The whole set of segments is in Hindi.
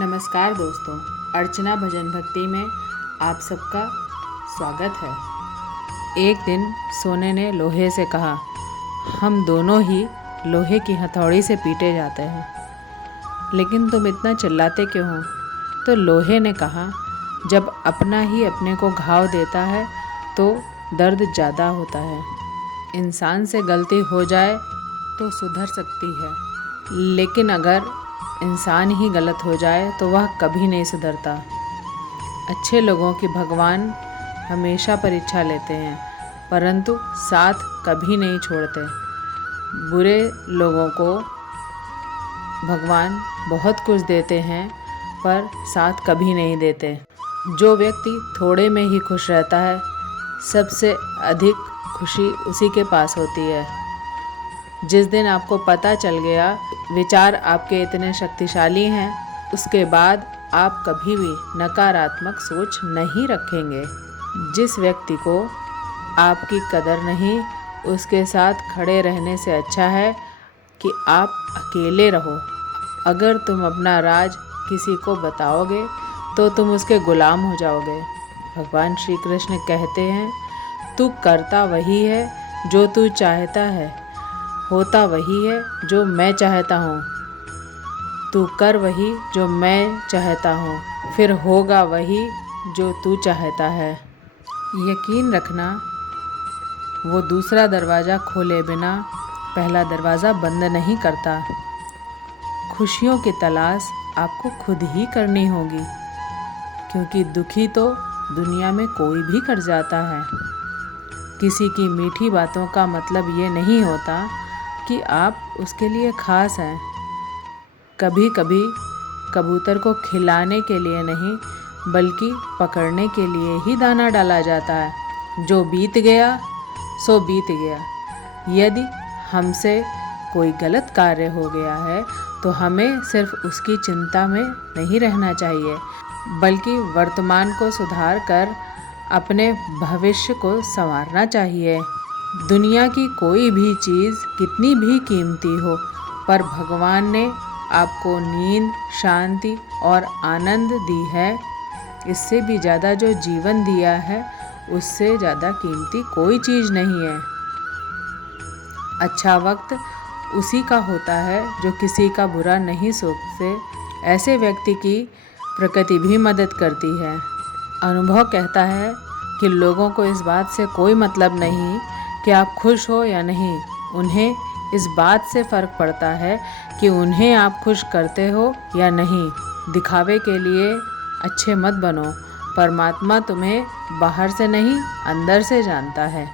नमस्कार दोस्तों, अर्चना भजन भक्ति में आप सबका स्वागत है। एक दिन सोने ने लोहे से कहा, हम दोनों ही लोहे की हथौड़ी से पीटे जाते हैं, लेकिन तुम इतना चिल्लाते क्यों हो? तो लोहे ने कहा, जब अपना ही अपने को घाव देता है तो दर्द ज़्यादा होता है। इंसान से गलती हो जाए तो सुधर सकती है, लेकिन अगर इंसान ही गलत हो जाए तो वह कभी नहीं सुधरता। अच्छे लोगों की भगवान हमेशा परीक्षा लेते हैं, परंतु साथ कभी नहीं छोड़ते। बुरे लोगों को भगवान बहुत कुछ देते हैं, पर साथ कभी नहीं देते। जो व्यक्ति थोड़े में ही खुश रहता है, सबसे अधिक खुशी उसी के पास होती है। जिस दिन आपको पता चल गया विचार आपके इतने शक्तिशाली हैं, उसके बाद आप कभी भी नकारात्मक सोच नहीं रखेंगे। जिस व्यक्ति को आपकी कदर नहीं, उसके साथ खड़े रहने से अच्छा है कि आप अकेले रहो। अगर तुम अपना राज किसी को बताओगे तो तुम उसके गुलाम हो जाओगे। भगवान श्री कृष्ण कहते हैं, तू करता वही है जो तू चाहता है, होता वही है जो मैं चाहता हूँ। तू कर वही जो मैं चाहता हूँ, फिर होगा वही जो तू चाहता है। यकीन रखना, वो दूसरा दरवाज़ा खोले बिना पहला दरवाज़ा बंद नहीं करता। खुशियों की तलाश आपको खुद ही करनी होगी, क्योंकि दुखी तो दुनिया में कोई भी कर जाता है। किसी की मीठी बातों का मतलब ये नहीं होता कि आप उसके लिए खास हैं। कभी कभी कबूतर को खिलाने के लिए नहीं, बल्कि पकड़ने के लिए ही दाना डाला जाता है। जो बीत गया सो बीत गया। यदि हमसे कोई गलत कार्य हो गया है तो हमें सिर्फ उसकी चिंता में नहीं रहना चाहिए, बल्कि वर्तमान को सुधार कर अपने भविष्य को संवारना चाहिए। दुनिया की कोई भी चीज़ कितनी भी कीमती हो, पर भगवान ने आपको नींद, शांति और आनंद दी है। इससे भी ज़्यादा जो जीवन दिया है, उससे ज़्यादा कीमती कोई चीज़ नहीं है। अच्छा वक्त उसी का होता है जो किसी का बुरा नहीं सोचते। ऐसे व्यक्ति की प्रकृति भी मदद करती है। अनुभव कहता है कि लोगों को इस बात से कोई मतलब नहीं कि आप खुश हो या नहीं। उन्हें इस बात से फ़र्क पड़ता है कि उन्हें आप खुश करते हो या नहीं। दिखावे के लिए अच्छे मत बनो। परमात्मा तुम्हें बाहर से नहीं, अंदर से जानता है।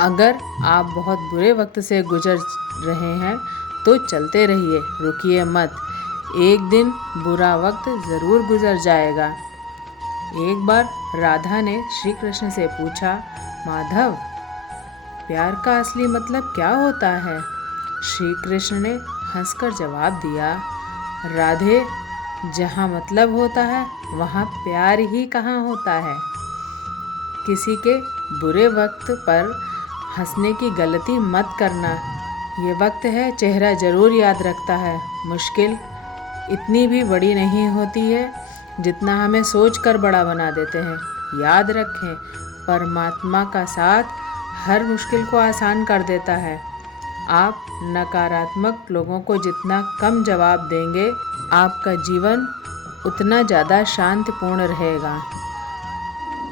अगर आप बहुत बुरे वक्त से गुजर रहे हैं तो चलते रहिए, रुकिए मत। एक दिन बुरा वक्त ज़रूर गुजर जाएगा। एक बार राधा ने श्री कृष्ण से पूछा, माधव, प्यार का असली मतलब क्या होता है? श्री कृष्ण ने हंसकर जवाब दिया, राधे, जहाँ मतलब होता है वहाँ प्यार ही कहाँ होता है। किसी के बुरे वक्त पर हंसने की गलती मत करना। ये वक्त है, चेहरा ज़रूर याद रखता है। मुश्किल इतनी भी बड़ी नहीं होती है जितना हमें सोचकर बड़ा बना देते हैं। याद रखें, परमात्मा का साथ हर मुश्किल को आसान कर देता है। आप नकारात्मक लोगों को जितना कम जवाब देंगे, आपका जीवन उतना ज़्यादा शांतिपूर्ण रहेगा।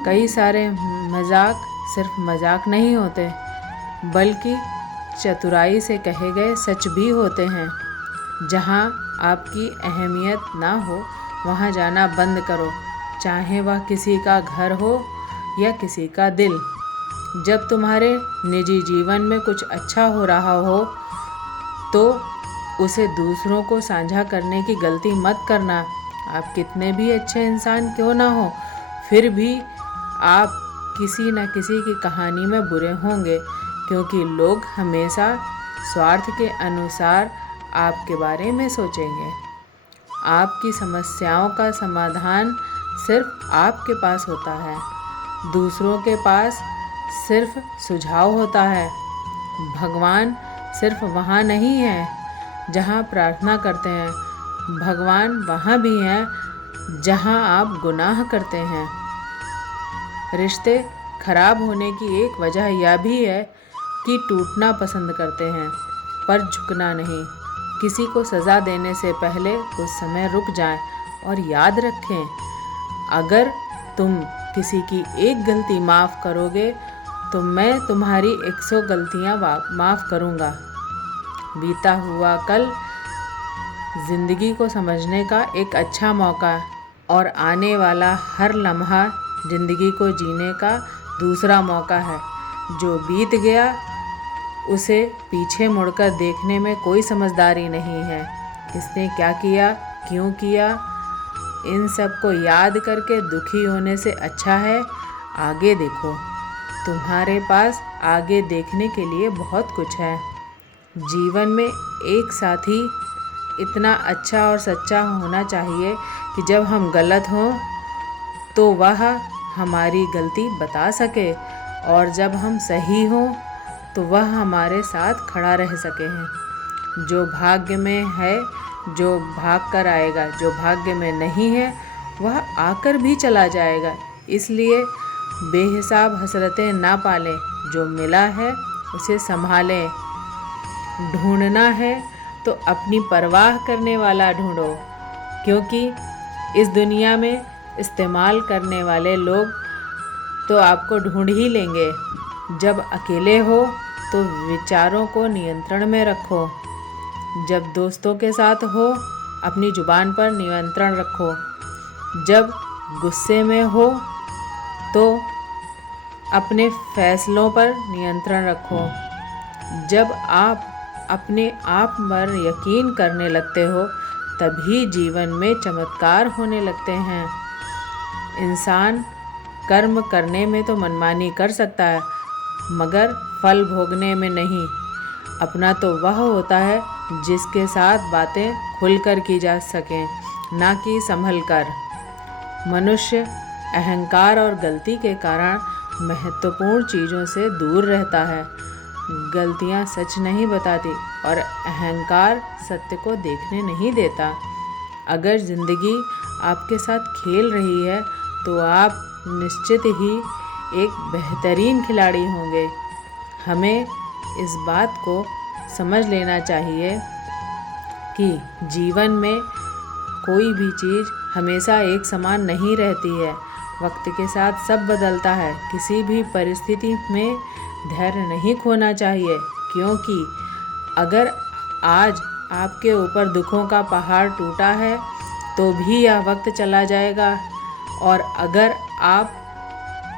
कई सारे मजाक सिर्फ मजाक नहीं होते, बल्कि चतुराई से कहे गए सच भी होते हैं। जहाँ आपकी अहमियत ना हो, वहाँ जाना बंद करो, चाहे वह किसी का घर हो या किसी का दिल। जब तुम्हारे निजी जीवन में कुछ अच्छा हो रहा हो तो उसे दूसरों को साझा करने की गलती मत करना। आप कितने भी अच्छे इंसान क्यों ना हो, फिर भी आप किसी न किसी की कहानी में बुरे होंगे, क्योंकि लोग हमेशा स्वार्थ के अनुसार आपके बारे में सोचेंगे। आपकी समस्याओं का समाधान सिर्फ आपके पास होता है, दूसरों के पास सिर्फ सुझाव होता है। भगवान सिर्फ वहाँ नहीं है जहाँ प्रार्थना करते हैं, भगवान वहाँ भी हैं जहाँ आप गुनाह करते हैं। रिश्ते खराब होने की एक वजह यह भी है कि टूटना पसंद करते हैं पर झुकना नहीं। किसी को सज़ा देने से पहले कुछ समय रुक जाएं और याद रखें, अगर तुम किसी की एक गलती माफ़ करोगे तो मैं तुम्हारी 100 गलतियाँ माफ़ करूँगा। बीता हुआ कल ज़िंदगी को समझने का एक अच्छा मौका और आने वाला हर लम्हा ज़िंदगी को जीने का दूसरा मौका है। जो बीत गया उसे पीछे मुड़कर देखने में कोई समझदारी नहीं है। किसने क्या किया, क्यों किया, इन सब को याद करके दुखी होने से अच्छा है आगे देखो। तुम्हारे पास आगे देखने के लिए बहुत कुछ है। जीवन में एक साथी इतना अच्छा और सच्चा होना चाहिए कि जब हम गलत हों तो वह हमारी गलती बता सके और जब हम सही हों तो वह हमारे साथ खड़ा रह सके हैं। जो भाग्य में है जो भाग कर आएगा, जो भाग्य में नहीं है वह आकर भी चला जाएगा। इसलिए बेहिसाब हसरतें ना पालें, जो मिला है उसे संभालें। ढूंढना है तो अपनी परवाह करने वाला ढूंढो, क्योंकि इस दुनिया में इस्तेमाल करने वाले लोग तो आपको ढूंढ ही लेंगे। जब अकेले हो तो विचारों को नियंत्रण में रखो। जब दोस्तों के साथ हो अपनी जुबान पर नियंत्रण रखो। जब गुस्से में हो तो अपने फैसलों पर नियंत्रण रखो। जब आप अपने आप पर यकीन करने लगते हो तभी जीवन में चमत्कार होने लगते हैं। इंसान कर्म करने में तो मनमानी कर सकता है मगर फल भोगने में नहीं। अपना तो वह होता है जिसके साथ बातें खुलकर की जा सकें, ना कि संभल कर। मनुष्य अहंकार और गलती के कारण महत्वपूर्ण चीज़ों से दूर रहता है। गलतियाँ सच नहीं बताती और अहंकार सत्य को देखने नहीं देता। अगर ज़िंदगी आपके साथ खेल रही है तो आप निश्चित ही एक बेहतरीन खिलाड़ी होंगे। हमें इस बात को समझ लेना चाहिए कि जीवन में कोई भी चीज़ हमेशा एक समान नहीं रहती है। वक्त के साथ सब बदलता है। किसी भी परिस्थिति में धैर्य नहीं खोना चाहिए, क्योंकि अगर आज आपके ऊपर दुखों का पहाड़ टूटा है तो भी यह वक्त चला जाएगा, और अगर आप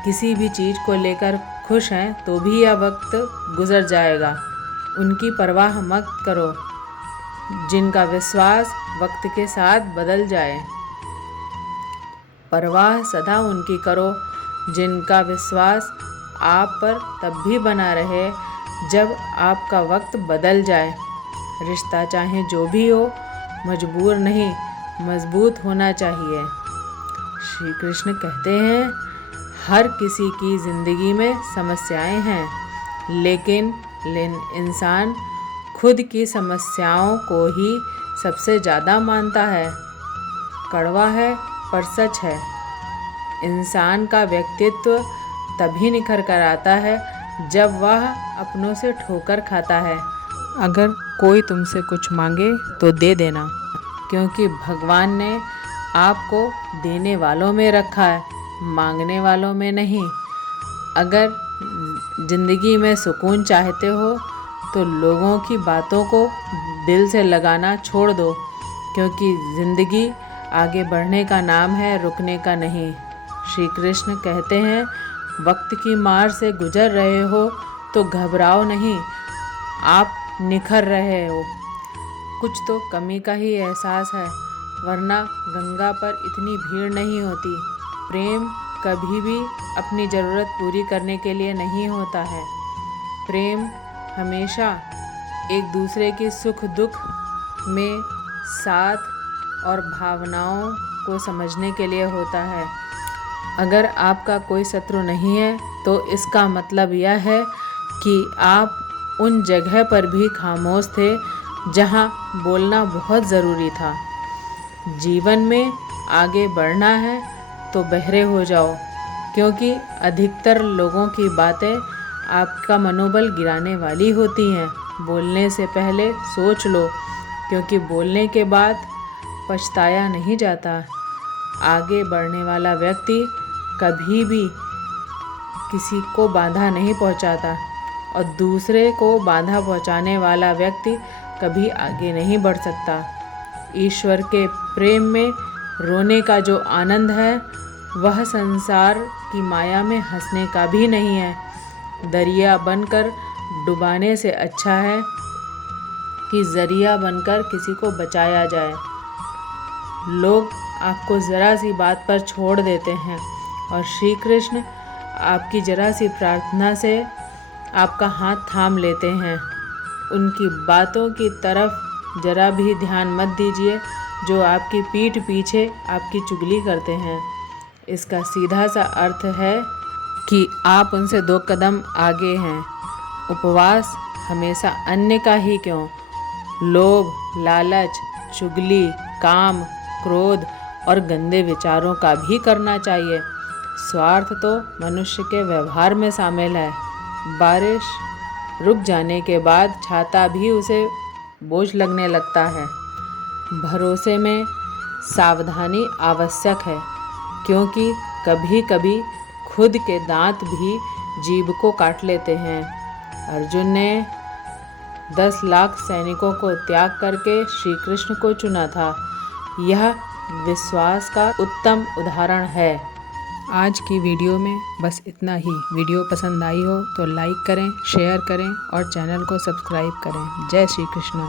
किसी भी चीज़ को लेकर खुश हैं तो भी यह वक्त गुजर जाएगा। उनकी परवाह मत करो जिनका विश्वास वक्त के साथ बदल जाए। परवाह सदा उनकी करो जिनका विश्वास आप पर तब भी बना रहे जब आपका वक्त बदल जाए। रिश्ता चाहे जो भी हो मजबूर नहीं, मजबूत होना चाहिए। श्री कृष्ण कहते हैं हर किसी की ज़िंदगी में समस्याएं हैं, लेकिन इंसान खुद की समस्याओं को ही सबसे ज़्यादा मानता है। कड़वा है पर सच है। इंसान का व्यक्तित्व तभी निखर कर आता है जब वह अपनों से ठोकर खाता है। अगर कोई तुमसे कुछ मांगे तो दे देना, क्योंकि भगवान ने आपको देने वालों में रखा है, मांगने वालों में नहीं। अगर ज़िंदगी में सुकून चाहते हो तो लोगों की बातों को दिल से लगाना छोड़ दो, क्योंकि ज़िंदगी आगे बढ़ने का नाम है, रुकने का नहीं। श्री कृष्ण कहते हैं वक्त की मार से गुजर रहे हो तो घबराओ नहीं, आप निखर रहे हो। कुछ तो कमी का ही एहसास है, वरना गंगा पर इतनी भीड़ नहीं होती। प्रेम कभी भी अपनी ज़रूरत पूरी करने के लिए नहीं होता है। प्रेम हमेशा एक दूसरे के सुख दुख में साथ और भावनाओं को समझने के लिए होता है। अगर आपका कोई शत्रु नहीं है तो इसका मतलब यह है कि आप उन जगह पर भी खामोश थे जहां बोलना बहुत ज़रूरी था। जीवन में आगे बढ़ना है तो बहरे हो जाओ, क्योंकि अधिकतर लोगों की बातें आपका मनोबल गिराने वाली होती हैं। बोलने से पहले सोच लो, क्योंकि बोलने के बाद पछताया नहीं जाता। आगे बढ़ने वाला व्यक्ति कभी भी किसी को बाधा नहीं पहुंचाता और दूसरे को बाधा पहुंचाने वाला व्यक्ति कभी आगे नहीं बढ़ सकता। ईश्वर के प्रेम में रोने का जो आनंद है वह संसार की माया में हंसने का भी नहीं है। दरिया बनकर डुबाने से अच्छा है कि जरिया बनकर किसी को बचाया जाए। लोग आपको ज़रा सी बात पर छोड़ देते हैं और श्री कृष्ण आपकी ज़रा सी प्रार्थना से आपका हाथ थाम लेते हैं। उनकी बातों की तरफ ज़रा भी ध्यान मत दीजिए जो आपकी पीठ पीछे आपकी चुगली करते हैं। इसका सीधा सा अर्थ है कि आप उनसे 2 कदम आगे हैं। उपवास हमेशा अन्य का ही क्यों, लोभ, लालच, चुगली, काम, क्रोध और गंदे विचारों का भी करना चाहिए। स्वार्थ तो मनुष्य के व्यवहार में शामिल है। बारिश रुक जाने के बाद छाता भी उसे बोझ लगने लगता है। भरोसे में सावधानी आवश्यक है, क्योंकि कभी कभी खुद के दांत भी जीभ को काट लेते हैं। अर्जुन ने 10 लाख सैनिकों को त्याग करके श्री कृष्ण को चुना था। यह विश्वास का उत्तम उदाहरण है। आज की वीडियो में बस इतना ही। वीडियो पसंद आई हो तो लाइक करें, शेयर करें और चैनल को सब्सक्राइब करें। जय श्री कृष्ण।